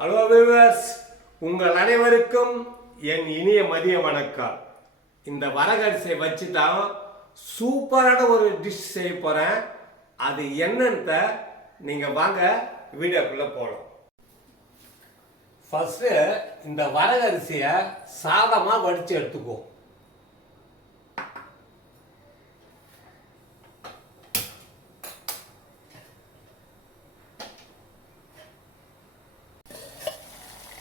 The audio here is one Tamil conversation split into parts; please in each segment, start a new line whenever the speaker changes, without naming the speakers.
ஹலோ வியூவர்ஸ் உங்கள் அனைவருக்கும் என் இனிய மதிய வணக்கம். இந்த வரகரிசியை வச்சு தான் சூப்பரான ஒரு டிஷ் செய்ய போகிறேன் அது என்னன்னு நீங்கள் வாங்க வீடியோக்குள்ளே போகலாம் ஃபஸ்ட்டு இந்த வரகரிசியை சாதமாக வடித்து எடுத்துக்குவோம்.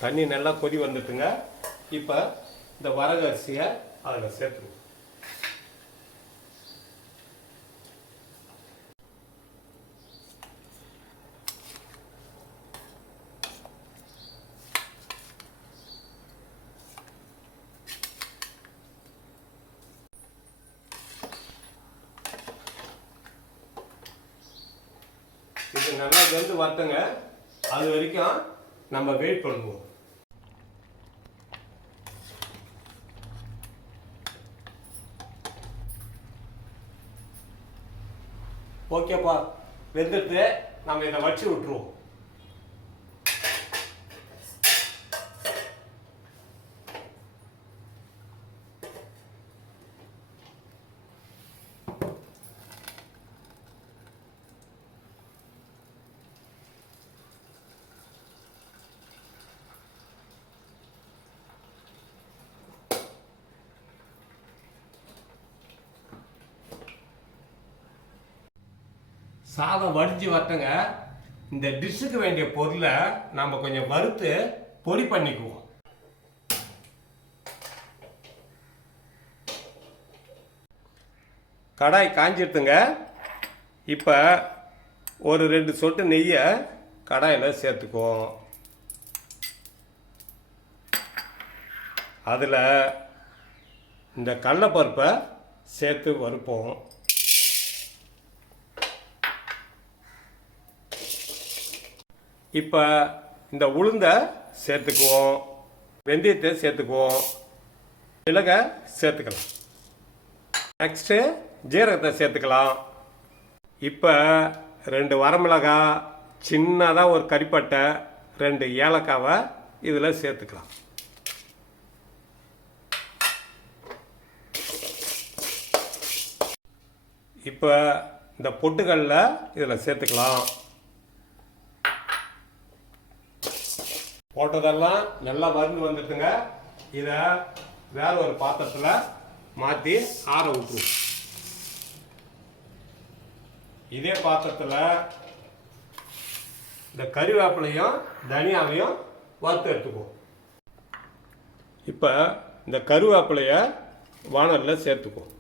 தண்ணி நல்லா கொதி வந்துட்டுங்க. இப்போ இந்த வரகரிசியை அதில் சேர்த்துருவோம். இது நல்லா வெந்து வரட்டுங்க. அது வரைக்கும் நம்ம வெயிட் பண்ணுவோம். ஓகேப்பா. வெந்துட்டு நம்ம இதை வச்சு விட்டுருவோம். சாதம் வடிஞ்சு வரட்டுங்க. இந்த டிஷ்ஷுக்கு வேண்டிய பொருளை நம்ம கொஞ்சம் வறுத்து பொடி பண்ணிக்குவோம். கடாய் காஞ்சிடுத்துங்க இப்போ ஒரு ரெண்டு சொட்டு நெய்யை கடாயில் சேர்த்துக்குவோம். அதில் இந்த கடலப்பருப்பை சேர்த்து வறுப்போம். இப்போ இந்த உளுந்தை சேர்த்துக்குவோம் வெந்தயத்தை சேர்த்துக்குவோம் மிளகை சேர்த்துக்கலாம். நெக்ஸ்ட்டு ஜீரகத்தை சேர்த்துக்கலாம். இப்போ ரெண்டு வரமிளகா சின்னதாக ஒரு கறிப்பட்டை ரெண்டு ஏலக்காவை இதில் சேர்த்துக்கலாம். இப்போ இந்த பொட்டுக்கல்ல இதில் சேர்த்துக்கலாம். போட்டதெல்லாம் நல்லா வருந்து வந்துட்டுங்க இதை வேற ஒரு பாத்திரத்தில் மாற்றி ஆற விட்டுருவோம். இதே பாத்திரத்தில் இந்த கறிவேப்பிலையும் தனியாவையும் வறுத்து எடுத்துக்குவோம். இப்போ இந்த கருவேப்பிலைய வானலில் சேர்த்துக்குவோம்.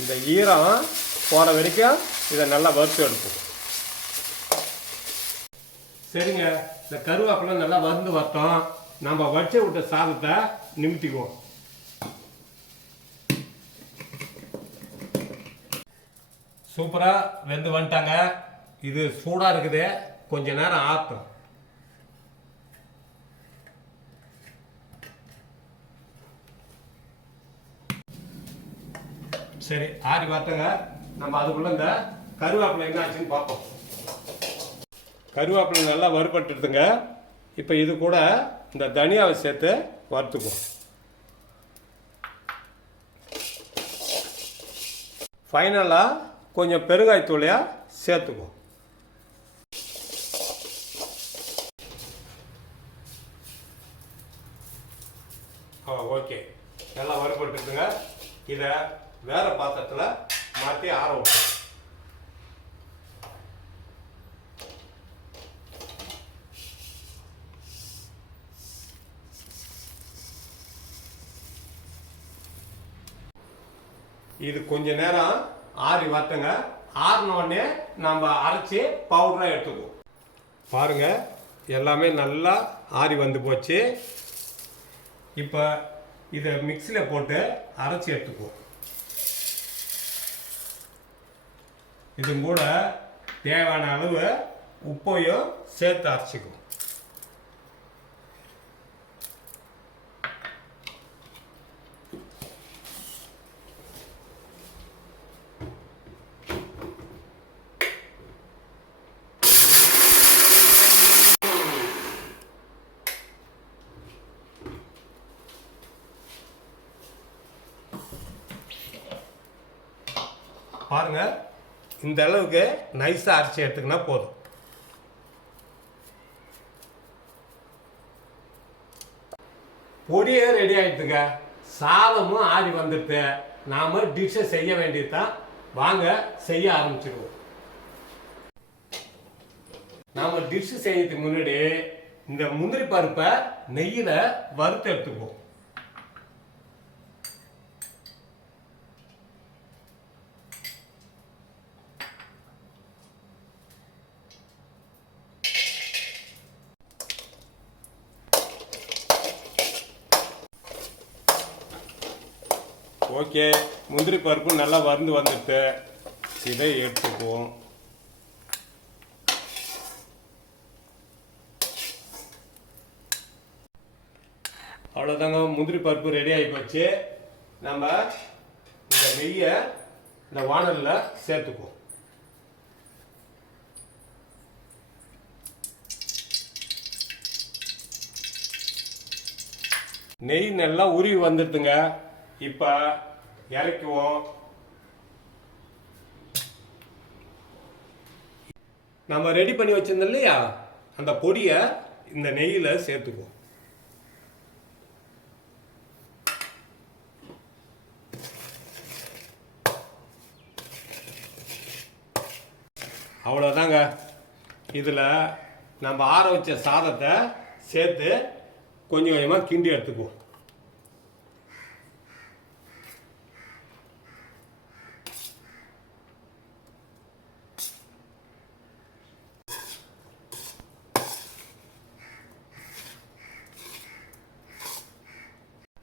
இந்த ஈரம் போகிற வரைக்கும் இதை நல்லா வறுத்து எடுப்போம். சரிங்க. இந்த கருவேப்பிலை நல்லா வறுந்து வரட்டும். நம்ம வடிச்ச விட்ட சாதத்தை நிமித்திக்குவோம். சூப்பராக வெந்து வந்துட்டாங்க. இது சூடாக இருக்குது. கொஞ்ச நேரம் ஆற்றும் சரி ஆறி வரட்டுங்க. நம்ம அதுக்குள்ள இந்த கருவேப்பிலை என்ன ஆச்சுன்னு பார்ப்போம். கருவேப்பிலை நல்லா வறுபட்டுடுதுங்க. இப்போ இது கூட இந்த தனியாவை சேர்த்து வறுத்துக்குவோம். ஃபைனலாக கொஞ்சம் பெருங்காய்த்தூளையாக சேர்த்துக்குவோம். ஆ ஓகே நல்லா வறுபட்டுருக்குங்க இதை வேறு பாத்திரத்தில் மாற்றி ஆற விட்டுருங்க இது கொஞ்ச நேரம் ஆறி வரட்டுங்க ஆறினோடனே நம்ம அரைச்சி பவுடராக எடுத்துக்குவோம். பாருங்க எல்லாமே நல்லா ஆறி வந்து போச்சு. இப்போ இதை மிக்சியில் போட்டு அரைச்சி எடுத்துக்குவோம். இது கூட தேவையான அளவு உப்பையும் சேர்த்து அரைச்சிக்குவோம். பாருங்க. இந்த அளவுக்கு நைஸாக அரைச்சி எடுத்துக்கினா போதும். பொடியே ரெடி ஆயிடுதுங்க சாதமும் ஆறி வந்துடுது. நாம டிஷ்ஷை செய்ய வேண்டியதுதான். வாங்க செய்ய ஆரம்பிச்சிடுவோம். நாம டிஷ் செய்யறதுக்கு முன்னாடி இந்த முந்திரி பருப்பை நெய்யில் வறுத்து எடுத்துக்குவோம். ஓகே. முந்திரி பருப்பு நல்லா வறுந்து வந்துட்டு இதை எடுத்துக்குவோம். அவ்வளோதாங்க முந்திரி பருப்பு ரெடி ஆகி போச்சு. நம்ம இந்த நெய்யை இந்த வானலில் சேர்த்துக்குவோம். நெய் நல்லா உருவி வந்துடுதுங்க. இப்போ இறக்குவோம் நம்ம ரெடி பண்ணி வச்சிருந்தோம் இல்லையா? அந்த பொடியை இந்த நெய்யில் சேர்த்துக்குவோம். அவ்வளோதாங்க இதில் நம்ம ஆற வச்ச சாதத்தை சேர்த்து கொஞ்சம் கொஞ்சமாக கிண்டி எடுத்துக்குவோம்.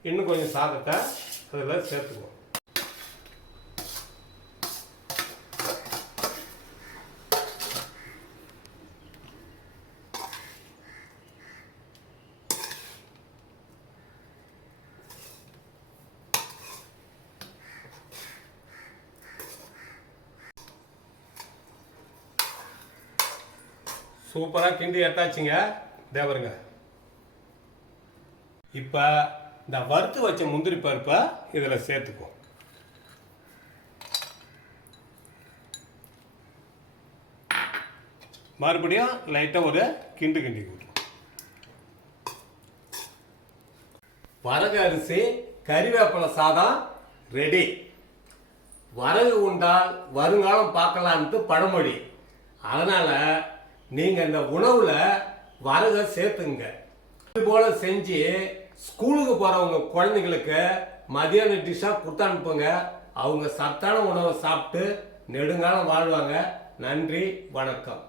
இன்னும் கொஞ்சம் சாதத்தை அதில் சேர்த்துக்குவோம். சூப்பராக கிண்டி எடுத்தாச்சுங்க. தேவருங்க இப்போ இந்த வறுத்து வச்ச முந்திரி பருப்பை இதில் சேர்த்துக்குவோம் மறுபடியும் லைட்டாக ஒரு கிண்டு கிண்டி விட்டுருவோம் வரகு அரிசி கறிவேப்பிலை சாதம் ரெடி வரகு உண்டால் வருங்காலம் பார்க்கலான்ட்டு பழமொழி. அதனால் நீங்கள் இந்த உணவில் வரகை சேர்த்துங்க இது போல் செஞ்சு ஸ்கூலுக்கு போகிறவங்க குழந்தைங்களுக்கு மதியான டிஷ்ஷாக கொடுத்து அனுப்புங்க. அவங்க சத்தான உணவை சாப்பிட்டு நெடுங்காலம் வாழ்வாங்க. நன்றி வணக்கம்.